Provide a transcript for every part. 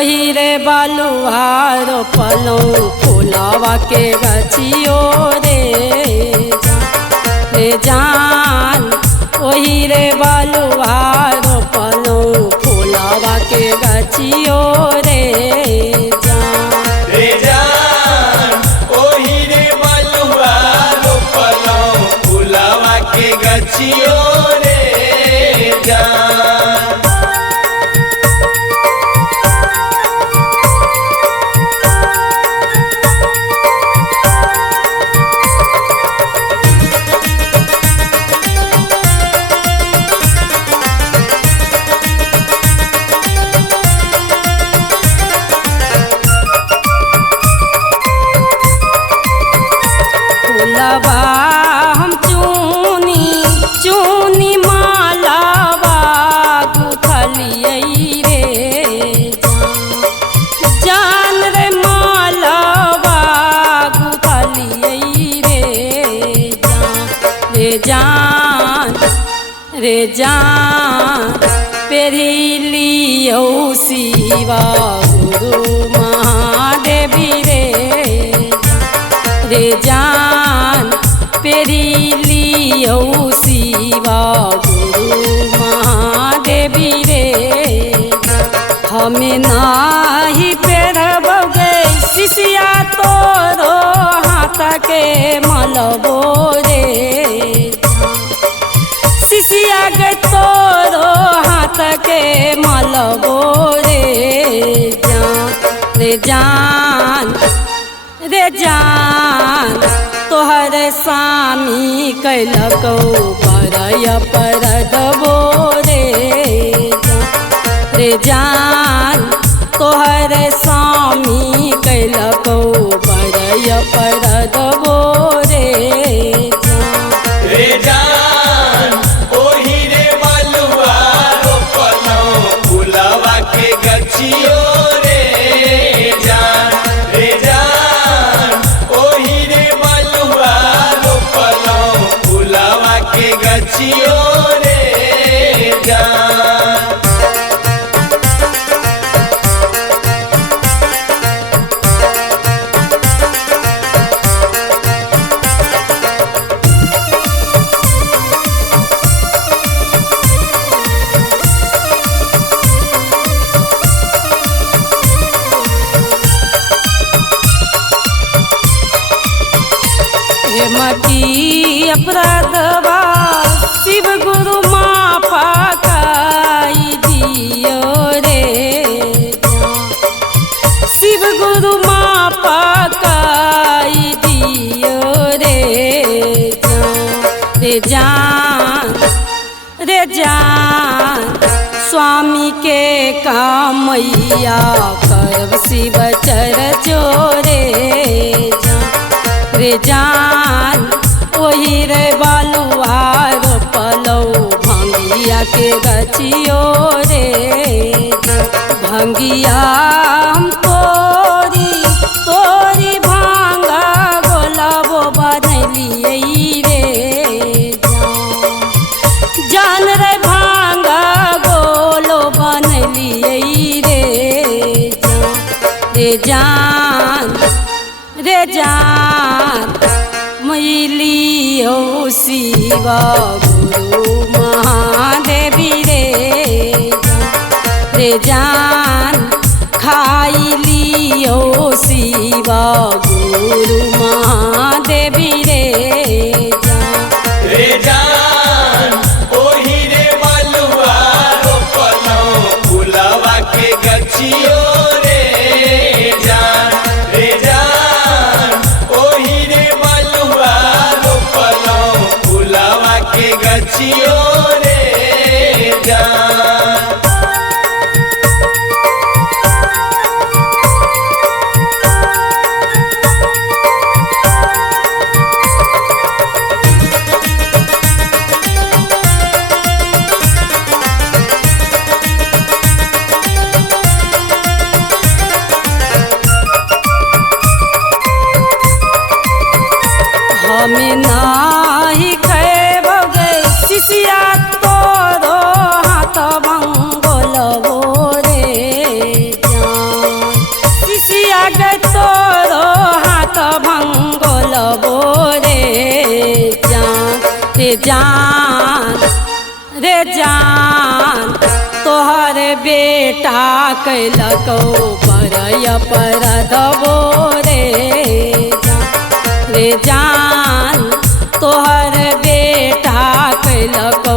ओही रे बालुआ रोपलौ फुलावा के गछियो रे जान ओही रे बालुआ रोपलौ फुलावा के गछियो रे जान ओही रे बालुआ रोपलौ फुलावा के गछियो रे जान। हम चूनी चूनी मालावा गुथलियै रे जान रे मालावा गुथलियै रे जान पेरिलियौ शिवा गुरु महादेवी रे जान पेरिलियौ शिवा गुरु महादेवी रे हमें नाही पेरबगे शिष्या तोरो हाथ के मलबो रे शिष्या गे तोरो हाथ के मलबो रे जान तोहर स्वामी कैलकौ बरय परदबो रे जान तोहर स्वामी कैलकौ बरय परदबो रे जान ओही रे बालुआ रोपलौ फुलावा के गछियो रे जान। गछियो रे जान। मटी अपराधवा शिव गुरु माफा काई दियो रे शिव गुरु माफा काई दियो रे जान स्वामी के कामैया करब शिव चरचो रे जान ओही रे बालुआ रोपलौ भंगिया के गछियो रे भंगिया हम तोरी भांगा गोलाबो बनलियै रे जान रे भांगा गोलो बनलियै रे जान मैलियौ शिवा गुरु महादेवी रे जान खाइलियौ शिवा गुरु महादेवी रे जान ओही रे बालुआ रोपलौ फुलावा के गछियो रे जान। गछियो रे जान। आगे तोरो हाथ भंगोल बोरे जान रे जान रे जान तोहर बेटा कैलको बरय परद बोरे जान रे जान तोहर बेटा कैलको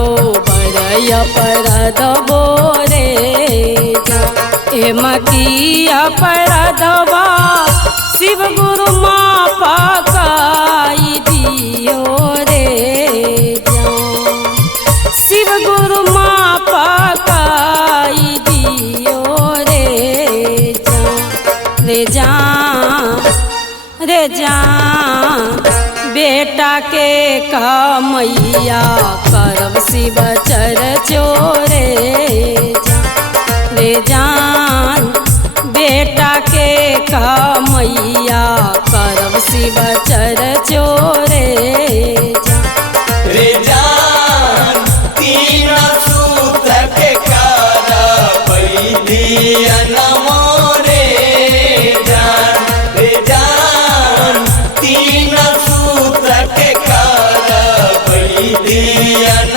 बरय परद बोरे जान एमकी अपराधवा शिव गुरु माँ पकाई दियो रे जान शिव गुरु माँ पकाई दियो रे जान रे जान बेटा के कमैया करब शिव चरचोरे जान रे जान बेटा के कमैया करब शिव चरचोरे जान रे जान तीन सूत्र के करबै दियन मोरे जान रे जान तीन सूत्र के करबै दियन